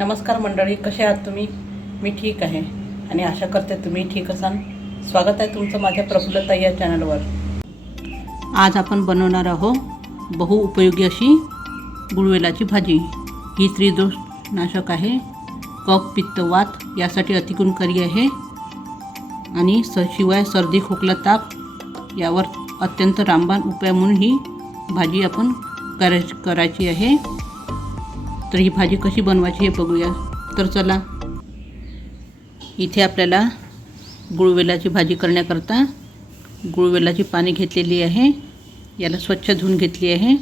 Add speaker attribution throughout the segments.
Speaker 1: नमस्कार मंडळी कसे आहात तुम्ही? मी ठीक आहे आणि आशा करते तुम्ही ठीक असाल. स्वागत आहे तुमचं माझ्या प्रफुल्लता या चॅनलवर. आज आपण बनवणार आहोत बहुउपयोगी अशी गुळवेलाची भाजी. ही त्रिदोष नाशक आहे. कफ पित्त वात यासाठी अतिगुणकारी आहे. आणि स शिवाय सर्दी खोकला ताप यावर अत्यंत रामबाण उपाय म्हणून ही भाजी आपण करायची करायची आहे. तर ही भाजी कशी बनवायची हे बघूया. तर चला इथे आपल्याला गुळवेलाची भाजी करण्याकरता गुळवेलाची पाने घेतलेली आहे. याला स्वच्छ धुवून घेतली आहे.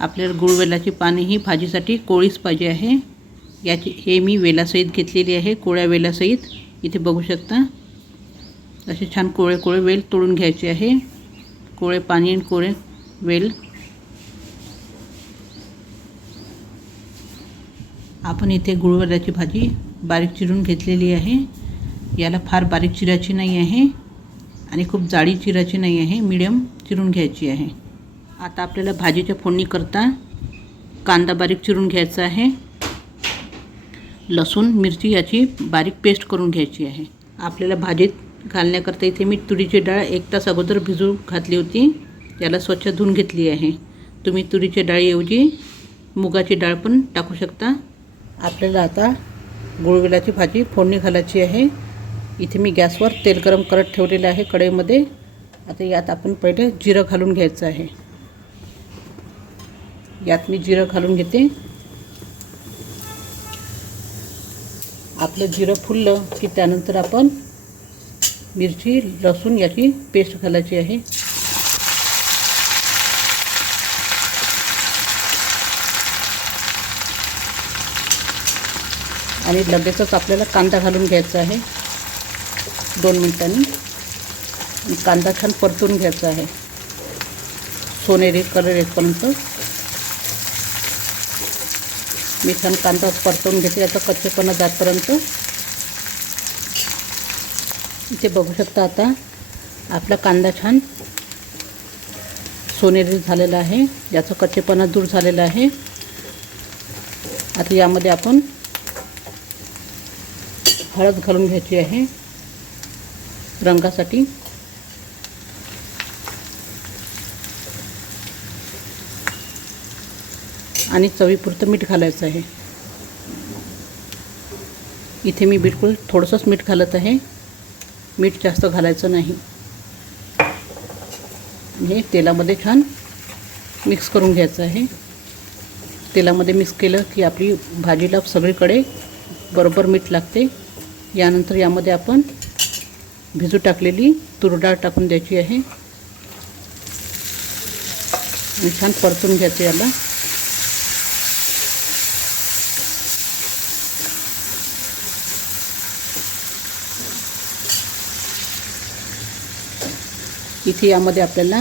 Speaker 1: आपल्याला गुळवेलाची पाने ही भाजीसाठी कोळीच पाहिजे आहे. याची हे मी वेलासहित घेतलेली आहे कोळ्या वेलासहित. इथे बघू शकता. असे छान कोळे कोळे वेल तोडून घ्यायचे आहे. कोळे पाणी आणि कोळे वेल आपण इथे गुळवेलाची भाजी बारीक चिरून घेतलेली आहे. याला फार बारीक चिरायची नाही आहे आणि खूप जाडी चिरायची नाही आहे. मिडियम चिरून घ्यायची आहे. आता आपल्याला भाजीच्या फोडणीकरता कांदा बारीक चिरून घ्यायचा आहे. लसूण मिरची याची बारीक पेस्ट करून घ्यायची आहे. आपल्याला भाजीत घालण्याकरता इथे मी तुरीची डाळ एक तास अगोदर भिजू घातली होती. त्याला स्वच्छ धुवून घेतली आहे. तुम्ही तुरीच्या डाळीऐवजी मुगाची डाळ पण टाकू शकता. आपल्याला आता गुळवेलाची भाजी फोडणी घालायची आहे. इथे मी गॅसवर तेल गरम करत ठेवलेलं आहे कढईमध्ये. आता यात आपण पहिले जिरं घालून घ्यायचं आहे. यात मी जिरं घालून घेते. आपलं जिरं फुललं की त्यानंतर आपण मिरची लसूण याची पेस्ट घालायची आहे. आणि लगेचच आपल्याला कांदा घालून घ्यायचा आहे. दोन मिनटांनी. कांदा छान परतून घ्यायचा आहे. सोनेरी कलर येतपर्यंत मी छान कांदा परतून घेते. याचा कच्चेपणा जातपर्यंत. इथे बघू शकता आता आपला कांदा छान सोनेरी झालेला आहे. याचा कच्चेपणा दूर झालेला आहे. आता यामध्ये आपण हळद घालून घ्यायची आहे रंगासाठी. आणि चवीपुरतं मीठ घालायचं आहे. इथे मी बिलकुल थोडंसंच मीठ घालत आहे. मीठ जास्त घालायचं नाही. हे तेलामध्ये छान मिक्स करून घ्यायचं आहे. तेलामध्ये मिक्स केलं की आपली भाजीला सगळीकडे बरोबर मीठ लागते. यानंतर यामध्ये आपण भिजू टाकलेली तूर डाळ टाकून द्यायची आहे. आणि छान परतून घ्यायचं याला. इथे यामध्ये आपल्याला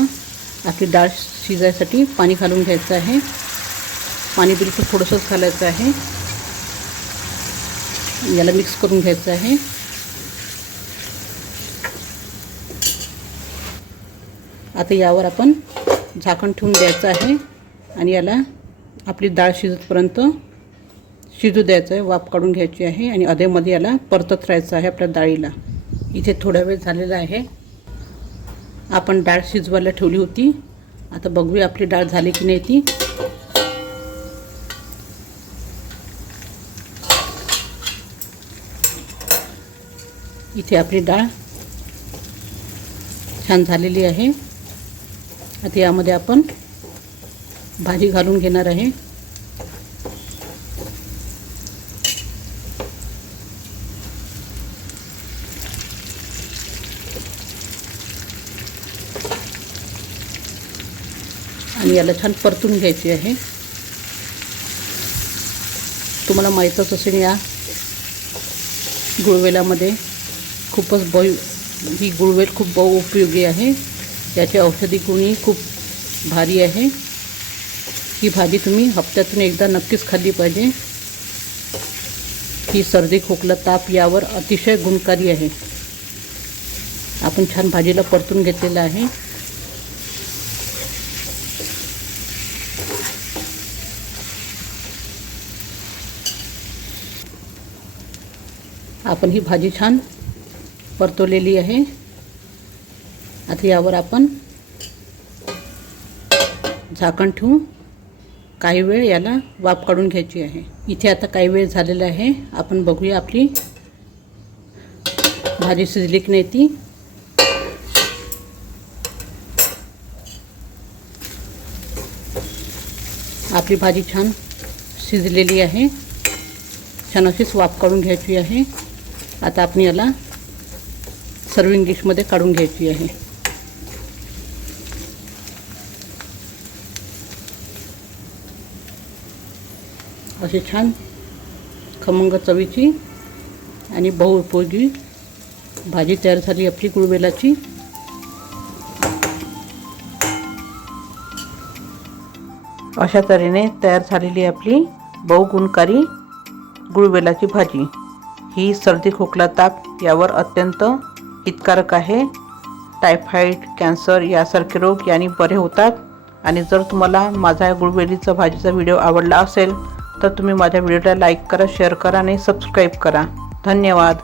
Speaker 1: आपली डाळ शिजायसाठी पाणी घालून घ्यायचं आहे. पाणी बिलकुल थोडंसंच घालायचं आहे. याला मिक्स करून घ्यायचं आहे. आता यावर आपण झाकण ठेवून द्यायचं आहे आणि याला आपली डाळ शिजतपर्यंत शिजू द्यायचं आहे. वाफ काढून घ्यायची आहे आणि अधेमध्ये याला परतत राहायचं आहे आपल्या डाळीला. इथे थोडा वेळ झालेला आहे. आपण डाळ शिजवायला ठेवली होती. आता बघूया आपली डाळ झाली की नाही ती. इथे आपली डाळ छान झालेली आहे. आता यामध्ये आपण भाजी घालून घेणार आहे. आणि याला छान परतून घ्यायची आहे. तुम्हाला माहीतच असेल या गुळवेलामध्ये. खूपच बहु ही गुळवेल खूप बहुउपयोगी आहे. याचे औषधी गुणही खूप भारी आहे. ही भाजी तुम्ही हप्त्यातून एकदा नक्कीच खाल्ली पाहिजे. ही सर्दी खोकला ताप यावर अतिशय गुणकारी आहे. आपण छान भाजीला परतून घेतलेलं आहे. आपण ही भाजी छान परतवलेली आहे. आता यावर आपण झाकण ठेवू काही वेळ याला वाफ काढून घ्यायची आहे. इथे आता काही वेळ झालेला आहे. आपण बघूया आपली भाजी शिजली की नाही ती. आपली भाजी छान शिजलेली आहे. छान अशीच वाफ काढून घ्यायची आहे. आता आपण याला सर्विंग डिशमध्ये काढून घ्यायची आहे. असे छान खमंग चवीची आणि बहुउपयोगी भाजी तयार झाली आपली गुळवेलाची. अशा तऱ्हेने तयार झालेली आपली बहुगुणकारी गुळवेलाची भाजी. ही सर्दी खोकला ताप यावर अत्यंत हितकारक आहे. टायफॉईड कॅन्सर यासारखे रोग यांनी बरे होतात. आणि जर तुम्हाला माझा या गुळवेलीचा भाजीचा व्हिडिओ आवडला असेल तर तुम्ही माझ्या व्हिडिओला लाईक करा शेअर करा आणि सबस्क्राईब करा. धन्यवाद.